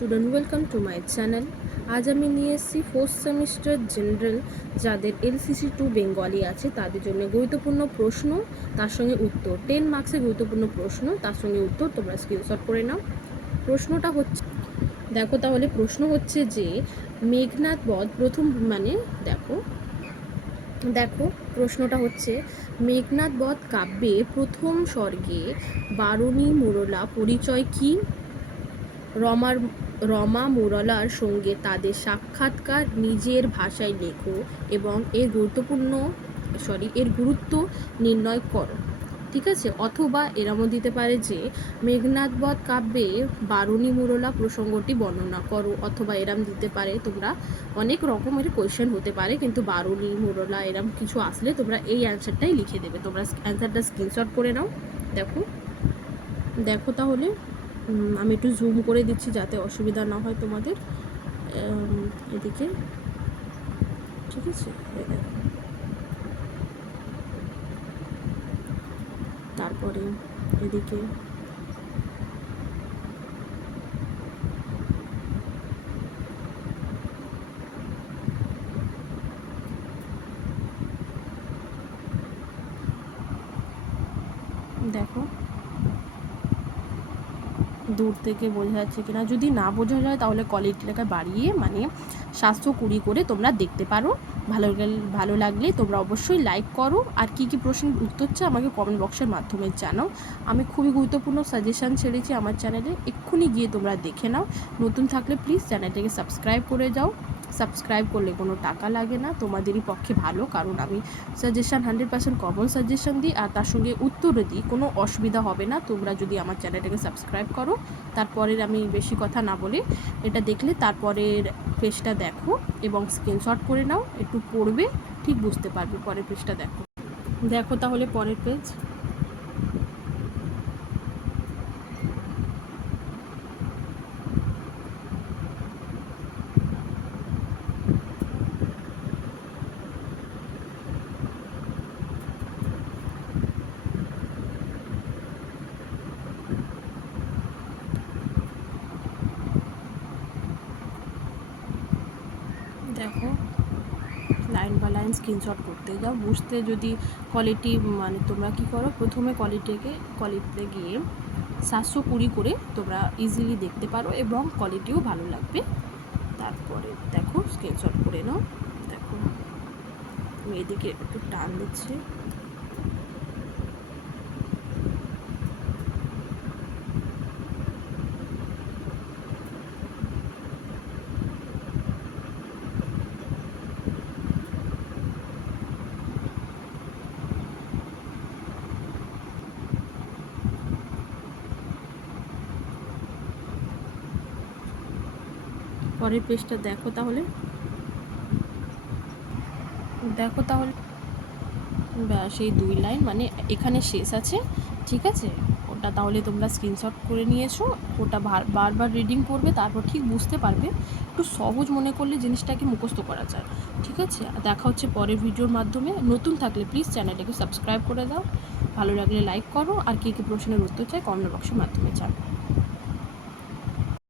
Student, welcome to my channel. আজ আমি নিয়ে এসেছি ফোর্থ সেমিস্টার জেনারেল যাদের LCC 2 বেঙ্গলি আছে তাদের জন্য গুরুত্বপূর্ণ প্রশ্ন, তার সঙ্গে উত্তর। 10 মার্কসের গুরুত্বপূর্ণ প্রশ্ন, তার সঙ্গে উত্তর। তোমরা স্ক্রিনশট করে নাও। প্রশ্নটা হচ্ছে, দেখো তাহলে প্রশ্ন হচ্ছে যে মেঘনাদ বধ প্রথম দেখো প্রশ্নটা হচ্ছে, মেঘনাদ বধ কাব্যে প্রথম স্বর্গে বারুণী মোরলা পরিচয় কি? রমা মোরলার সঙ্গে তাদের সাক্ষাৎকার নিজের ভাষায় লেখো এবং এর গুরুত্ব নির্ণয় করো। ঠিক আছে, অথবা এরমও দিতে পারে যে মেঘনাদ বধ কাব্যে বারুণী মোরলা প্রসঙ্গটি বর্ণনা করো, অথবা এরম দিতে পারে। তোমরা অনেক রকমের কোয়েশ্চেন হতে পারে, কিন্তু বারুণী মোরলা এরম কিছু আসলে তোমরা এই অ্যান্সারটাই লিখে দেবে। তোমরা অ্যান্সারটা স্ক্রিনশট করে নাও। দেখো তাহলে আমি একটু জুম করে দিচ্ছি যাতে অসুবিধা না হয় তোমাদের। এদিকে ঠিক আছে, তারপরে এদিকে দেখো দূর থেকে বোঝা যাচ্ছে কিনা। যদি না বোঝা যায় তাহলে কোয়ালিটিটাকে বাড়িয়ে 720 করে তোমরা দেখতে পারো। ভালো লাগলে তোমরা অবশ্যই লাইক করো, আর কি প্রশ্নের উত্তর চাই আমাকে কমেন্ট বক্সের মাধ্যমে জানাও। আমি খুবই গুরুত্বপূর্ণ সাজেশান ছেড়েছি আমার চ্যানেলে, এক্ষুনি গিয়ে তোমরা দেখে নাও। নতুন থাকলে প্লিজ চ্যানেলটাকে সাবস্ক্রাইব করে যাও। সাবস্ক্রাইব করলে কোনো টাকা লাগে না, তোমাদেরই পক্ষে ভালো, কারণ আমি সাজেশান 100% কমন সাজেশান দিই, আর তার সঙ্গে উত্তরও দিই। কোনো অসুবিধা হবে না তোমরা যদি আমার চ্যানেলটাকে সাবস্ক্রাইব করো। তারপরের আমি বেশি কথা না বলে এটা দেখলে তারপরের পেজটা দেখো এবং স্ক্রিনশট করে নাও, একটু পড়বে, ঠিক বুঝতে পারবে। পরের পেজটা দেখো তাহলে পরের পেজ। দেখো লাইন বাই লাইন স্ক্রিনশট করতে যাও। বুঝতে যদি কোয়ালিটি তোমরা কি করো, প্রথমে কোয়ালিটিতে গিয়ে 720 করে তোমরা ইজিলি দেখতে পারো এবং কোয়ালিটিও ভালো লাগবে। তারপরে দেখো স্ক্রিনশট করে নাও। দেখো আমি এদিকে একটু টান দিচ্ছি। পরের পেজটা দেখো তাহলে সেই 2 লাইন এখানে শেষ আছে। ঠিক আছে, ওটা তাহলে তোমরা স্ক্রিনশট করে নিয়েছো। ওটা বারবার রিডিং করবে, তারপর ঠিক বুঝতে পারবে। একটু সহজ মনে করলে জিনিসটাকে মুখস্থ করা যায়। ঠিক আছে, দেখা হচ্ছে পরের ভিডিওর মাধ্যমে। নতুন থাকলে প্লিজ চ্যানেলটাকে সাবস্ক্রাইব করে দাও, ভালো লাগলে লাইক করো, আর কী প্রশ্নের উত্তর চাই কমেন্ট বক্সের মাধ্যমে জানাও।